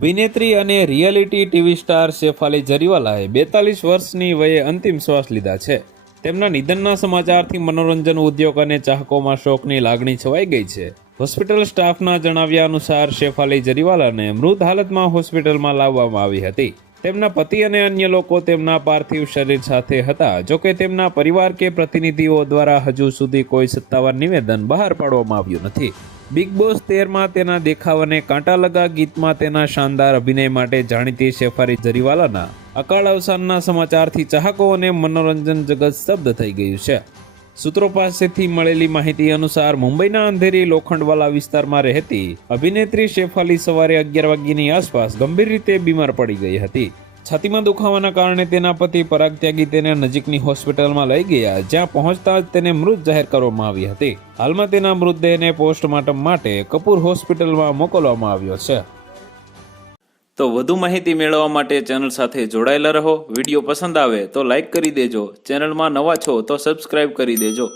અભિનેત્રી અને reality TV star Shefali જરીવાલાએ 42 વર્ષની વયે અંતિમ શ્વાસ લીધા છે. તેમના નિધનના સમાચારથી મનોરંજન ઉદ્યોગ અને ચાહકોમાં શોકની લાગણી છવાઈ ગઈ છે. હોસ્પિટલ સ્ટાફના જણાવ્યા અનુસાર શેફાલી જરીવાલાને મૃત હાલતમાં હોસ્પિટલમાં લાવવામાં આવી હતી. તેમના પતિ અને અન્ય લોકો તેમના પાર્થિવ શરીર સાથે હતા. જોકે તેમના પરિવાર કે પ્રતિનિધિઓ દ્વારા હજુ સુધી કોઈ સત્તાવાર નિવેદન બહાર પાડવામાં આવ્યું નથી. બિગ બોસ 13માં તેના દેખાવ અને કાંટા લગા ગીતમાં તેના શાનદાર અભિનય માટે જાણીતી શેફાલી જરીવાલાના અકાળ અવસાનના સમાચારથી ચાહકો અને મનોરંજન જગત સ્તબ્ધ થઈ ગયું છે. સૂત્રો પાસેથી મળેલી માહિતી અનુસાર મુંબઈના અંધેરી લોખંડવાલા વિસ્તારમાં રહેતી અભિનેત્રી શેફાલી સવારે 11 વાગ્યાની આસપાસ ગંભીર રીતે બીમાર પડી ગઈ હતી. છાતીમાં દુખાવાના કારણે તેના પતિ પરાગ ત્યાગી તેને નજીકની હોસ્પિટલમાં લઈ ગયા, જ્યાં પહોંચતા જ તેને મૃત જાહેર કરવામાં આવી હતી. હાલમાં તેના મૃતદેહને પોસ્ટમોર્ટમ માટે કપૂર હોસ્પિટલમાં મોકલવામાં આવ્યો છે. તો વધુ માહિતી મેળવવા માટે ચેનલ સાથે જોડાયેલા રહો. વિડીયો પસંદ આવે તો લાઈક કરી દેજો. ચેનલમાં નવા છો તો સબસ્ક્રાઇબ કરી દેજો.